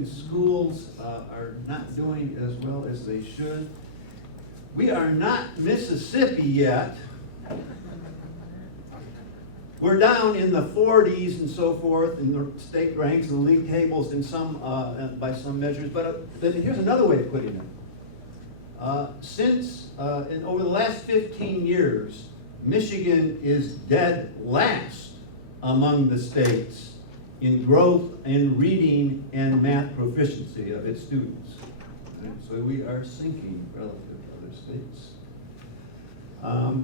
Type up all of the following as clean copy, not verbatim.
Michigan schools are not doing as well as they should. We are not Mississippi yet. We're down in the 40s and so forth in the state ranks and the league tables in some, by some measures. But here's another way of putting it. Over the last 15 years, Michigan is dead last among the states in growth in reading and math proficiency of its students. And so we are sinking relative to other states. I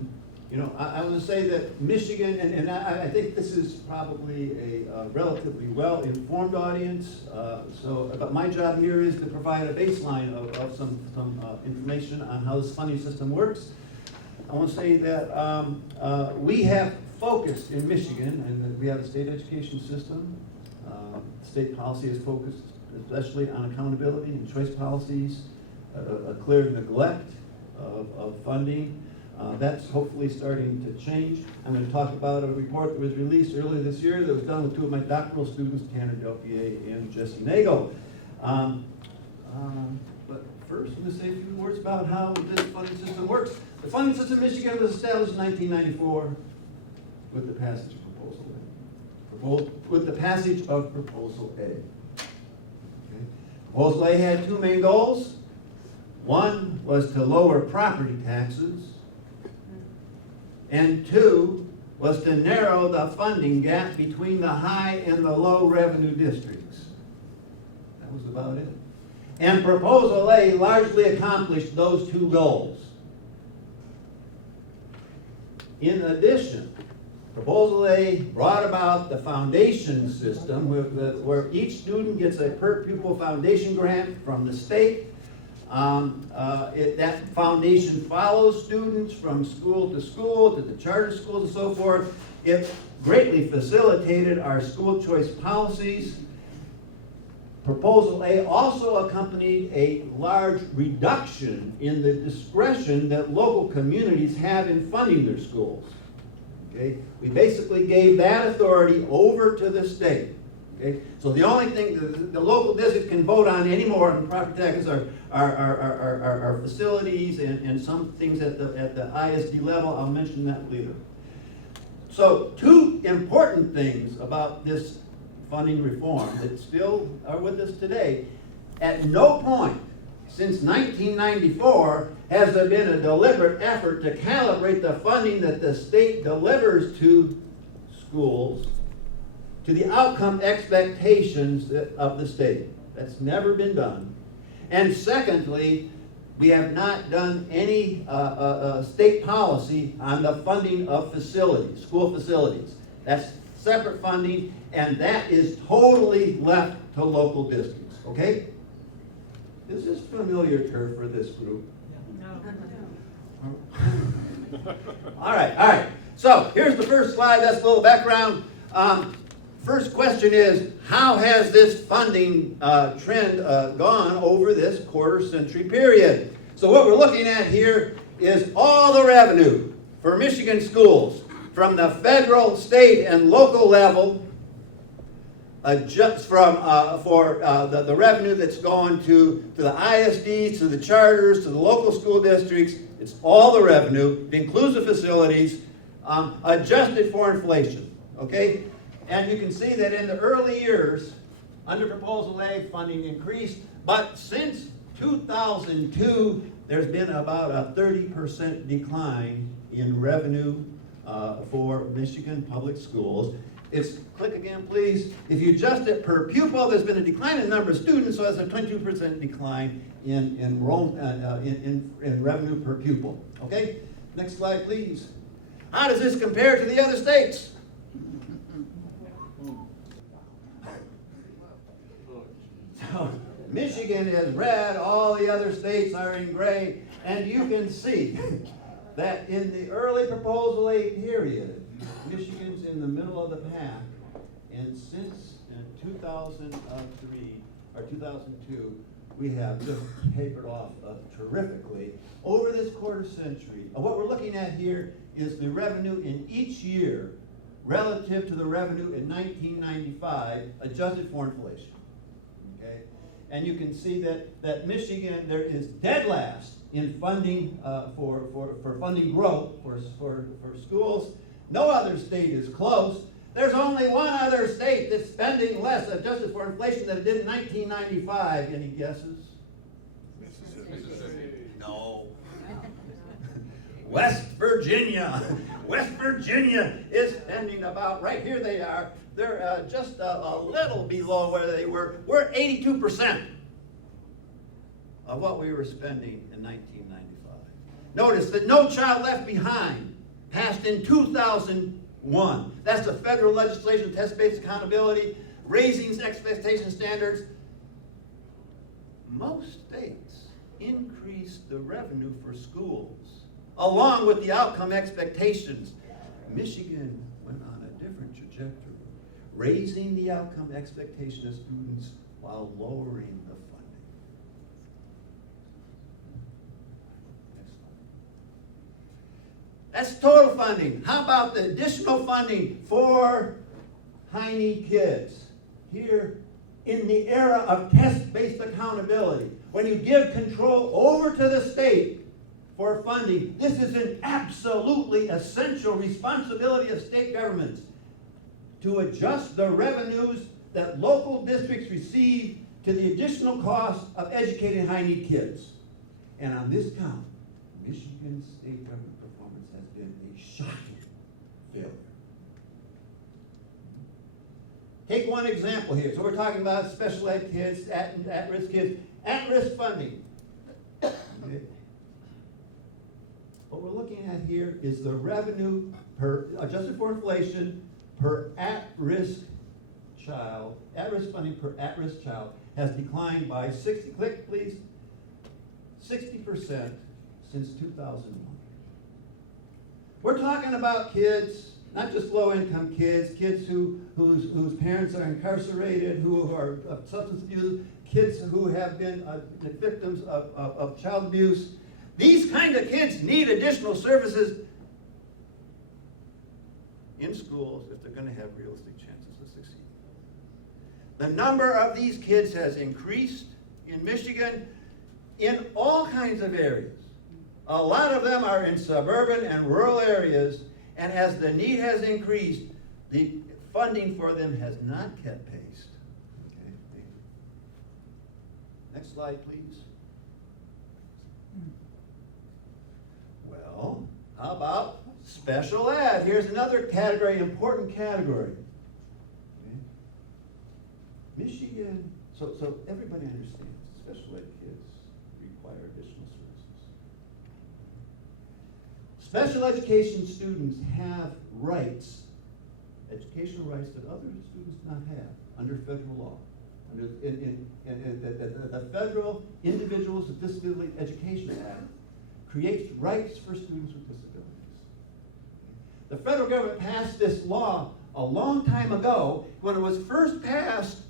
want to say that Michigan, and I think this is probably a relatively well-informed audience, but my job here is to provide a baseline of some information on how this funding system works. I want to say that we have focused in Michigan, and we have a state education system. State policy is focused especially on accountability and choice policies, a clear neglect of funding. That's hopefully starting to change. I'm going to talk about a report that was released earlier this year that was done with two of my doctoral students, Tanner Delpier and Jesse Nagel. But first, I'm going to say a few words about how this funding system works. The funding system in Michigan was established in 1994 with the passage of Proposal A. Okay. Proposal A had two main goals. One was to lower property taxes, and two was to narrow the funding gap between the high and the low revenue districts. That was about it. And Proposal A largely accomplished those two goals. In addition, Proposal A brought about the foundation system where each student gets a per pupil foundation grant from the state. That foundation follows students from school to the charter schools and so forth. It greatly facilitated our school choice policies. Proposal A also accompanied a large reduction in the discretion that local communities have in funding their schools. Okay? We basically gave that authority over to the state. Okay? So the only thing the local district can vote on anymore on property taxes are facilities and some things at the ISD level. I'll mention that later. So two important things about this funding reform that still are with us today. At no point since 1994 has there been a deliberate effort to calibrate the funding that the state delivers to schools to the outcome expectations of the state. That's never been done. And secondly, we have not done any state policy on the funding of facilities, school facilities. That's separate funding, and that is totally left to local districts, okay? Is this familiar turf for this group? No. All right. So here's the first slide. That's a little background. First question is, how has this funding trend gone over this quarter-century period? So what we're looking at here is all the revenue for Michigan schools from the federal, state, and local level, just from the revenue that's going to the ISDs, to the charters, to the local school districts. It's all the revenue, it includes the facilities, adjusted for inflation. Okay, and you can see that in the early years, under Proposal A, funding increased, but since 2002, there's been about a 30% decline in revenue for Michigan public schools. Click again, please. If you adjust it per pupil, there's been a decline in the number of students, so that's a 22% decline in revenue per pupil. Okay, next slide, please. How does this compare to the other states? So, Michigan is red, all the other states are in gray, and you can see that in the early Proposal A period, Michigan's in the middle of the pack, and since 2003 or 2002, we have just tapered off terrifically over this quarter century. What we're looking at here is the revenue in each year relative to the revenue in 1995, adjusted for inflation. Okay, and you can see that Michigan, there is dead last in funding for funding growth for schools. No other state is close. There's only one other state that's spending less adjusted for inflation than it did in 1995. Any guesses? Mississippi. No. West Virginia. West Virginia is spending about, right here they are, they're just a little below where they were. We're 82% of what we were spending in 1995. Notice that No Child Left Behind passed in 2001. That's the federal legislation, test-based accountability, raising expectation standards. Most states increased the revenue for schools along with the outcome expectations. Michigan went on a different trajectory, raising the outcome expectation of students while lowering the funding. Next slide. That's total funding. How about the additional funding for high-need kids? Here, in the era of test-based accountability, when you give control over to the state for funding, this is an absolutely essential responsibility of state governments to adjust the revenues that local districts receive to the additional cost of educating high-need kids. And on this count, Michigan state government performance has been a shocking failure. Take one example here. So we're talking about special ed kids, at-risk kids, at-risk funding. Okay. What we're looking at here is the revenue per, adjusted for inflation, per at-risk child, at-risk funding per at-risk child has declined by 60, click please, 60% since 2001. We're talking about kids, not just low-income kids, kids whose parents are incarcerated, who are of substance abuse, kids who have been the victims of child abuse. These kind of kids need additional services in schools if they're going to have realistic chances to succeed. The number of these kids has increased in Michigan in all kinds of areas. A lot of them are in suburban and rural areas, and as the need has increased, the funding for them has not kept pace. Okay. Next slide, please. Well, how about special ed? Here's another category, important category. Okay. Michigan, so everybody understands special ed kids require additional services. Special education students have rights, educational rights that other students do not have under federal law. Under the Federal Individuals with Disability Education Act creates rights for students with disabilities. The federal government passed this law a long time ago. When it was first passed,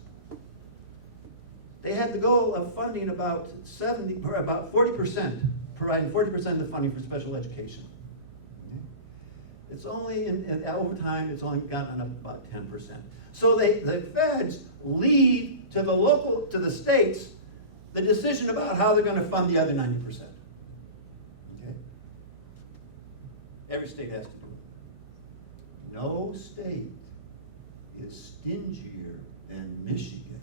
they had the goal of funding about 40%, providing 40% of the funding for special education. Okay? It's only, over time, it's only gotten up about 10%. So the feds leave to the states, the decision about how they're going to fund the other 90%. Every state has to do it. No state is stingier than Michigan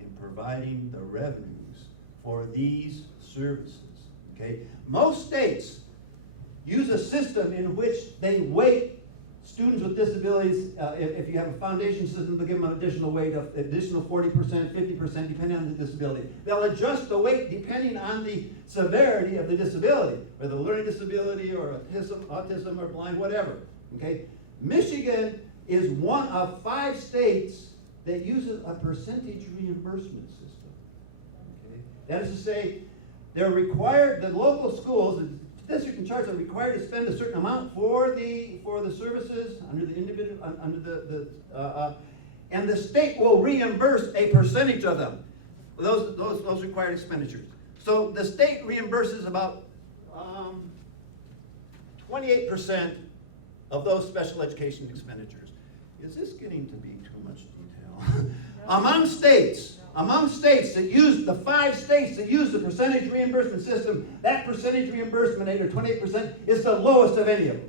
in providing the revenues for these services. Okay? Most states use a system in which they weight students with disabilities. If you have a foundation system, they'll give them an additional weight of additional 40%, 50%, depending on the disability. They'll adjust the weight depending on the severity of the disability, whether learning disability or autism or blind, whatever. Okay? Michigan is one of 5 states that uses a percentage reimbursement system. Okay? That is to say, they're required, the local schools, district in charge are required to spend a certain amount for the services under the individual and the state will reimburse a percentage of them, those required expenditures. So the state reimburses about 28% of those special education expenditures. Is this getting to be too much detail? Among among states that use, the 5 states that use the percentage reimbursement system, that percentage reimbursement rate, or 28%, is the lowest of any of them.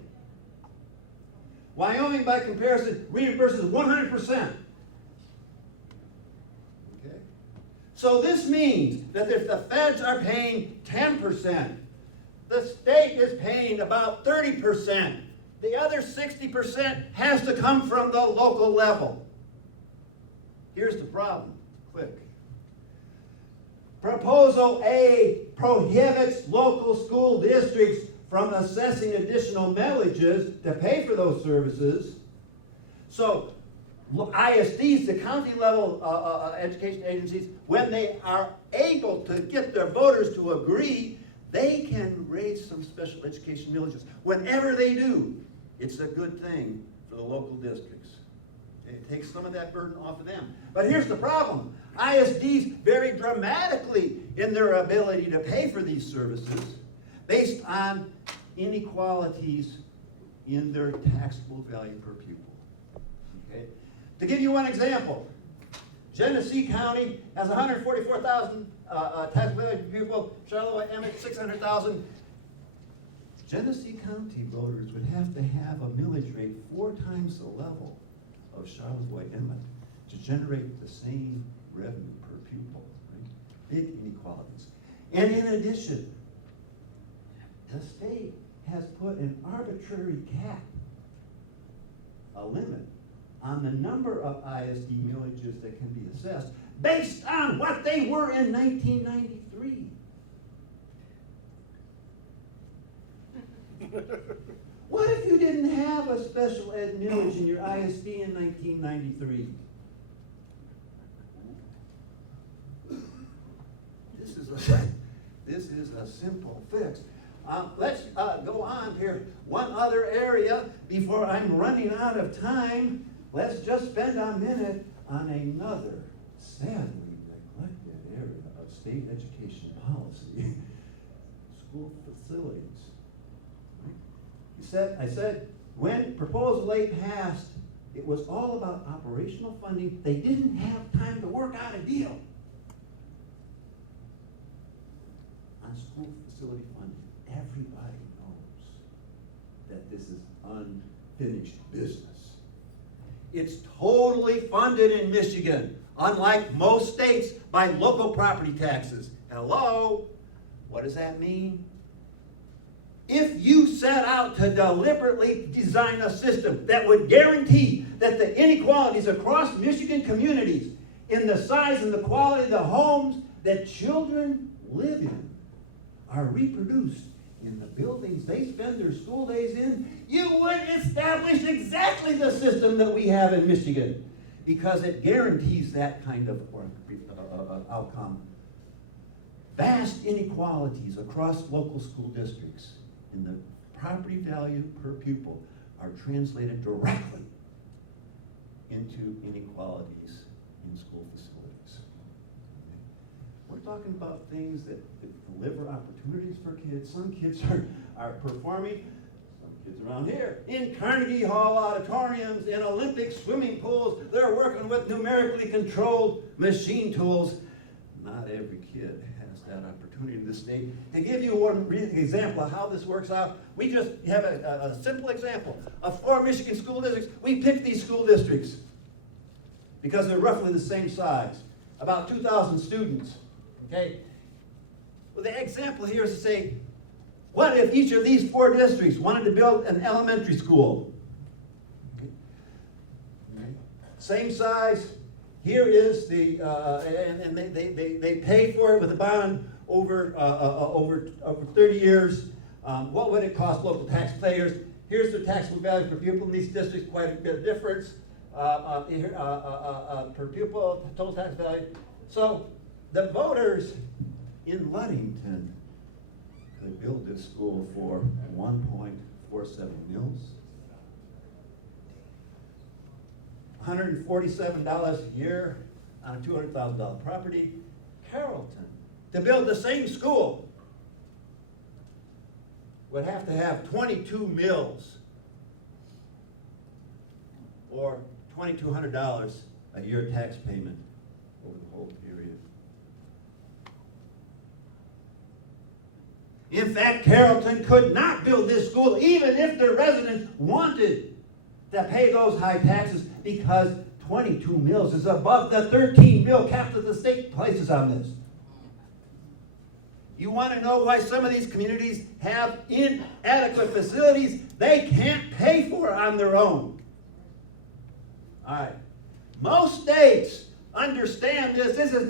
Wyoming, by comparison, reimburses 100%. Okay? So this means that if the feds are paying 10%, the state is paying about 30%. The other 60% has to come from the local level. Here's the problem. Quick. Proposal A prohibits local school districts from assessing additional millages to pay for those services. So ISDs, the county level education agencies, when they are able to get their voters to agree, they can raise some special education millages. Whenever they do, it's a good thing for the local districts. It takes some of that burden off of them. But here's the problem. ISDs vary dramatically in their ability to pay for these services based on inequalities in their taxable value per pupil. Okay? To give you one example, Genesee County has 144,000 taxable value per pupil, Charlotte-Emmett 600,000. Genesee County voters would have to have a millage rate 4 times the level of Charlotte-Emmett to generate the same revenue per pupil. Right? Big inequalities. And in addition, the state has put an arbitrary cap, a limit, on the number of ISD millages that can be assessed based on what they were in 1993. What if you didn't have a special ed millage in your ISD in 1993? This is a simple fix. Let's go on here. One other area before I'm running out of time. Let's just spend a minute on another sadly neglected area of state education policy: school facilities. I said, when Proposal 8 passed, it was all about operational funding. They didn't have time to work out a deal on school facility funding. Everybody knows that this is unfinished business. It's totally funded in Michigan, unlike most states, by local property taxes. Hello? What does that mean? If you set out to deliberately design a system that would guarantee that the inequalities across Michigan communities in the size and the quality of the homes that children live in are reproduced in the buildings they spend their school days in, you would establish exactly the system that we have in Michigan, because it guarantees that kind of outcome. Vast inequalities across local school districts in the property value per pupil are translated directly into inequalities in school facilities. We're talking about things that deliver opportunities for kids. Some kids are performing, some kids around here, in Carnegie Hall auditoriums, in Olympic swimming pools. They're working with numerically controlled machine tools. Not every kid has that opportunity in this state. To give you one example of how this works out, we just have a simple example. Of 4 Michigan school districts, we picked these school districts because they're roughly the same size, about 2,000 students. Okay? Well, the example here is to say, what if each of these 4 districts wanted to build an elementary school? Okay. Same size. Here is the, and they pay for it with a bond over 30 years. What would it cost local taxpayers? Here's the taxable value per pupil in these districts, quite a bit of difference per pupil, total tax value. So the voters in Ludington could build this school for $1.47 million. $147 a year on a $200,000 property. Carrollton, to build the same school, would have to have 22 mills, or $2,200 a year tax payment over the whole period. In fact, Carrollton could not build this school even if the residents wanted to pay those high taxes, because 22 mills is above the 13 mill cap that the state places on this. You want to know why some of these communities have inadequate facilities they can't pay for on their own? All right. Most states understand this. This is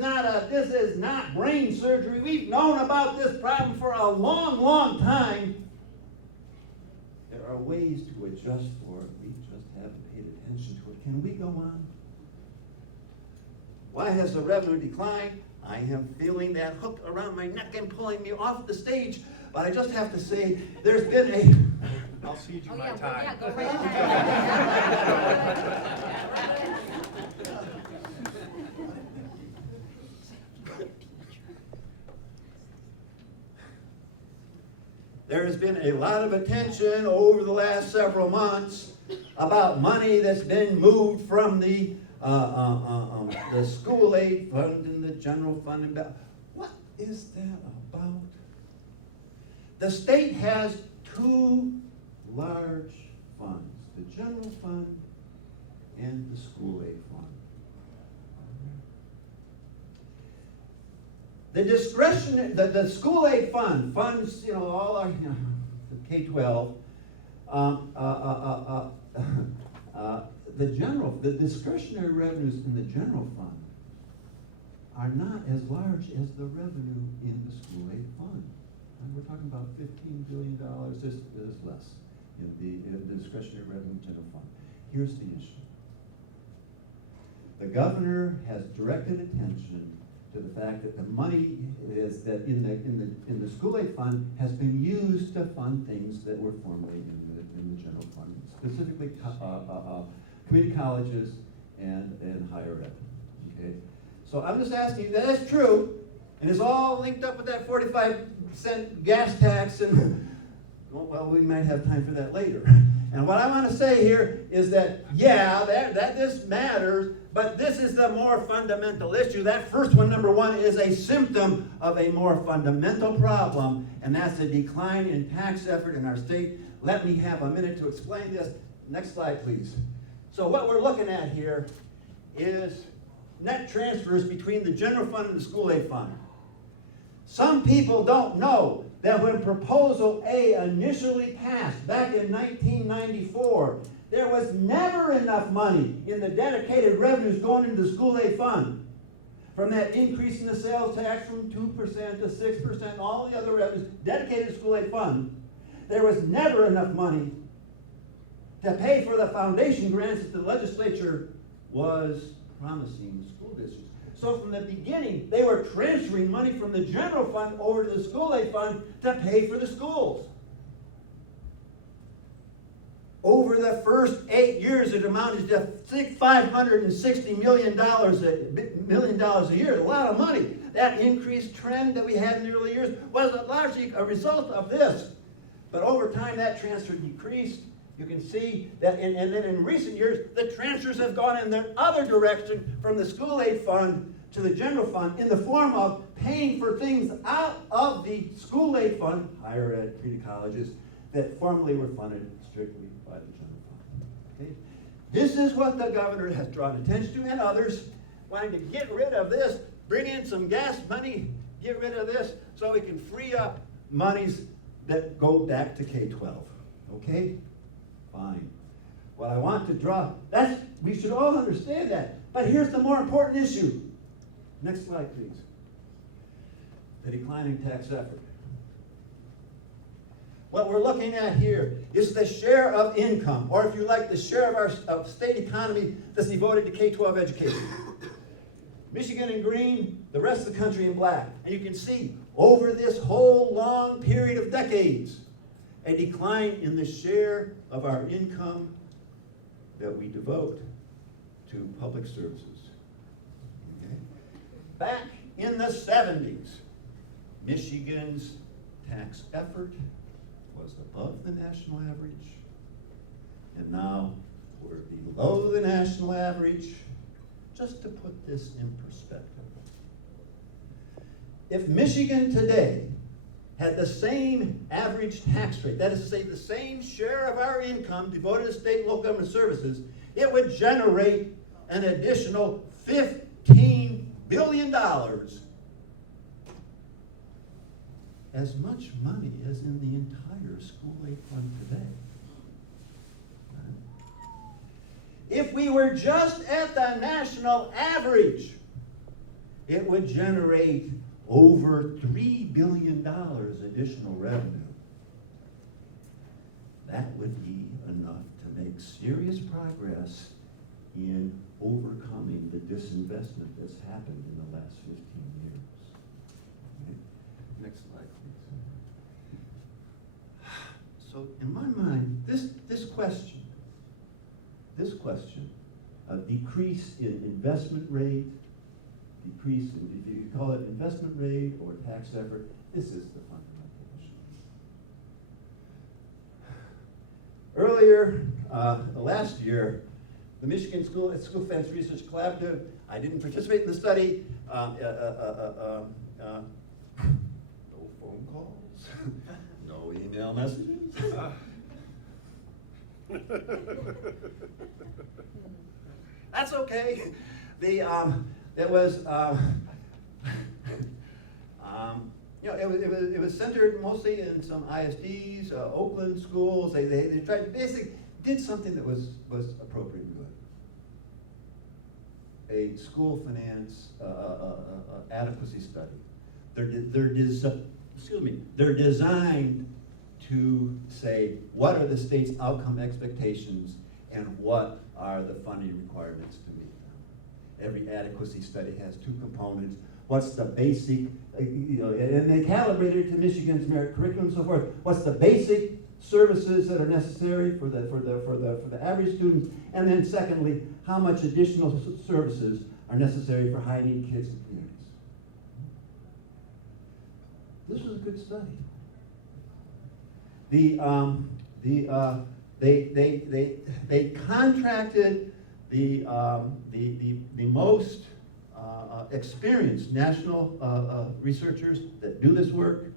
not brain surgery. We've known about this problem for a long, long time. There are ways to adjust for it. We just haven't paid attention to it. Can we go on? Why has the revenue declined? I am feeling that hook around my neck and pulling me off the stage. But I just have to say, there's been a... I'll cede you my time. Yeah, go right ahead. There has been a lot of attention over the last several months about money that's been moved from the school aid fund and the general fund. And what is that about? The state has two large funds, the general fund and the school aid fund. The discretion, the school aid fund funds, all our, the K-12, the discretionary revenues in the general fund are not as large as the revenue in the school aid fund. And we're talking about $15 billion, this is less in the discretionary revenue general fund. Here's the issue. The governor has directed attention to the fact that the money is that in the school aid fund has been used to fund things that were formerly in the general fund, specifically community colleges and higher ed. Okay, so I'm just asking you, that's true, and it's all linked up with that 45-cent gas tax, and well, we might have time for that later. And what I want to say here is that, yeah, that this matters, but this is the more fundamental issue. That first one, number one, is a symptom of a more fundamental problem, and that's the decline in tax effort in our state. Let me have a minute to explain this. Next slide, please. So what we're looking at here is net transfers between the general fund and the school aid fund. Some people don't know that when Proposal A initially passed back in 1994, there was never enough money in the dedicated revenues going into the school aid fund. From that increase in the sales tax from 2% to 6%, all the other revenues dedicated to the school aid fund, there was never enough money to pay for the foundation grants that the legislature was promising the school districts. So from the beginning, they were transferring money from the general fund over to the school aid fund to pay for the schools. Over the first 8 years, it amounted to $560 million a year, a lot of money. That increased trend that we had in the early years was largely a result of this. But over time, that transfer decreased. You can see that, and then in recent years, the transfers have gone in the other direction from the school aid fund to the general fund in the form of paying for things out of the school aid fund, higher ed, community colleges, that formerly were funded strictly by the general fund. Okay? This is what the governor has drawn attention to, and others, wanting to get rid of this, bring in some gas money, get rid of this, so we can free up monies that go back to K-12. Okay? Fine. What I want to draw, we should all understand that. But here's the more important issue. Next slide, please. The declining tax effort. What we're looking at here is the share of income, or if you like, the share of our state economy that's devoted to K-12 education. Michigan in green, the rest of the country in black. And you can see, over this whole long period of decades, a decline in the share of our income that we devote to public services. Okay? Back in the 70s, Michigan's tax effort was above the national average, and now we're below the national average. Just to put this in perspective, if Michigan today had the same average tax rate, that is to say, the same share of our income devoted to state and local government services, it would generate an additional $15 billion. As much money as in the entire school aid fund today. If we were just at the national average, it would generate over $3 billion additional revenue. That would be enough to make serious progress in overcoming the disinvestment that's happened in the last 15 years. Okay. Next slide, please. So in my mind, this question, a decrease in investment rate, decrease in, if you call it investment rate or tax effort, this is the fundamental issue. Earlier, last year, the Michigan School Finance Research Collaborative, I didn't participate in the study, no phone calls, no email messages. That's okay. It was it was centered mostly in some ISDs, Oakland schools. They tried to basically did something that was appropriate and good. A school finance adequacy study. They're designed to say what are the state's outcome expectations and what are the funding requirements to meet them. Every adequacy study has two components. What's the basic, and they calibrated it to Michigan's merit curriculum and so forth. What's the basic services that are necessary for the average student? And then secondly, how much additional services are necessary for high-need kids and communities? This was a good study. They contracted the most experienced national researchers that do this work.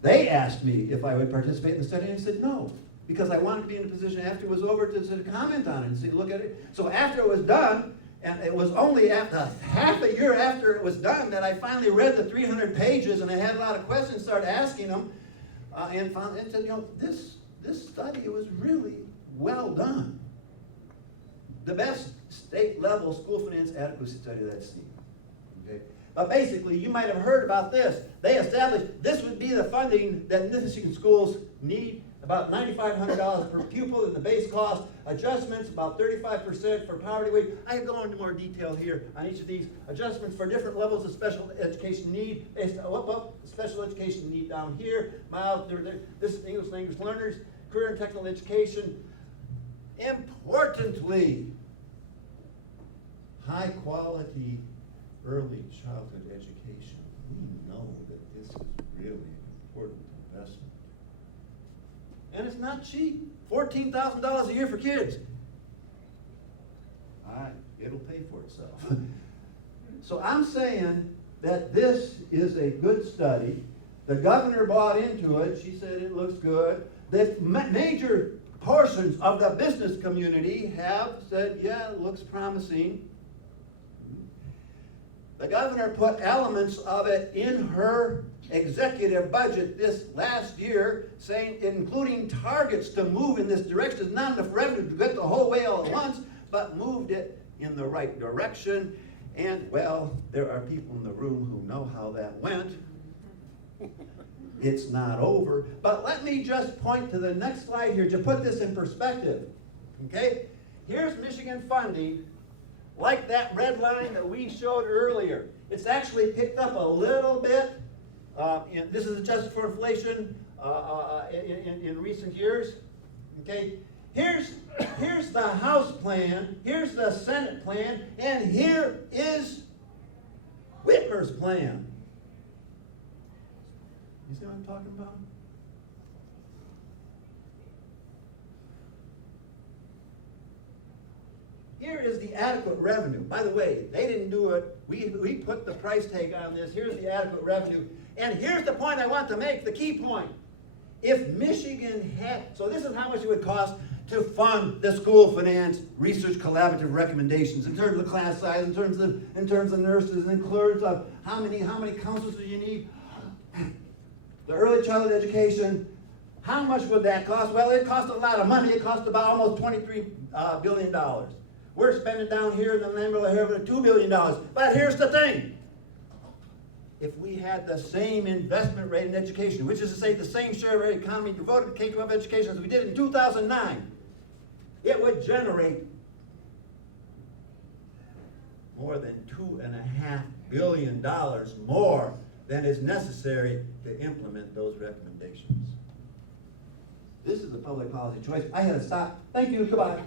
They asked me if I would participate in the study, and I said no, because I wanted to be in a position after it was over to comment on it and see, look at it. So after it was done, and it was only after half a year after it was done that I finally read the 300 pages, and I had a lot of questions, started asking them, and said, this study was really well done. The best state-level school finance adequacy study that I've seen. Okay? But basically, you might have heard about this. They established this would be the funding that Michigan schools need, about $9,500 per pupil in the base cost, adjustments about 35% for poverty wage. I can go into more detail here on each of these adjustments for different levels of special education need. Special education need down here, this is English language learners, career and technical education. Importantly, high quality early childhood education. We know that this is really an important investment. And it's not cheap. $14,000 a year for kids. All right, it'll pay for itself. So I'm saying that this is a good study. The governor bought into it. She said it looks good. The major portions of the business community have said, yeah, it looks promising. The governor put elements of it in her executive budget this last year, saying, including targets to move in this direction. It's not enough revenue to get the whole way all at once, but moved it in the right direction. And, well, there are people in the room who know how that went. It's not over. But let me just point to the next slide here to put this in perspective. Okay? Here's Michigan funding, like that red line that we showed earlier. It's actually picked up a little bit. This is adjusted for inflation in recent years. Okay? Here's the House plan, here's the Senate plan, and here is Whitmer's plan. You see what I'm talking about? Here is the adequate revenue. By the way, they didn't do it. We put the price tag on this. Here's the adequate revenue. And here's the point I want to make, the key point. If Michigan had, so this is how much it would cost to fund the school finance research collaborative recommendations in terms of class size, in terms of nurses, in terms of how many counselors do you need, the early childhood education. How much would that cost? Well, it cost a lot of money. It cost about almost $23 billion. We're spending down here in the neighborhood here of $2 billion. But here's the thing. If we had the same investment rate in education, which is to say the same share of our economy devoted to K-12 education as we did in 2009, it would generate more than $2.5 billion more than is necessary to implement those recommendations. This is the public policy choice. I had to stop. Thank you. Goodbye.